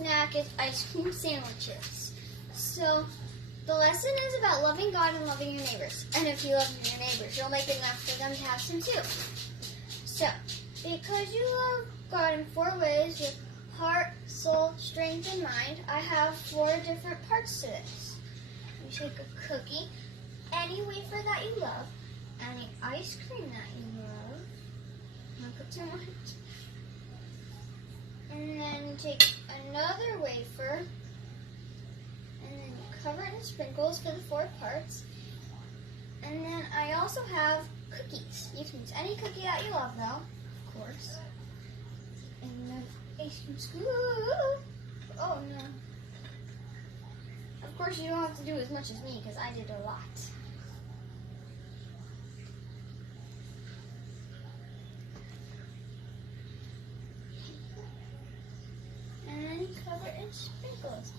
snack is ice cream sandwiches. So the lesson is about loving God and loving your neighbors. And if you love your neighbors, you'll make enough for them to have some too. So, because you love God in 4 ways, your heart, soul, strength, and mind, I have 4 different parts to this. You take a cookie, any wafer that you love, any ice cream that you love, not put too much, and then you take another wafer, and then you cover it in sprinkles for the 4 parts. And then I also have cookies. You can use any cookie that you love, though, of course. And then ice cream scoop. Oh no. Of course, you don't have to do as much as me because I did a lot. And then you cover it in sprinkles.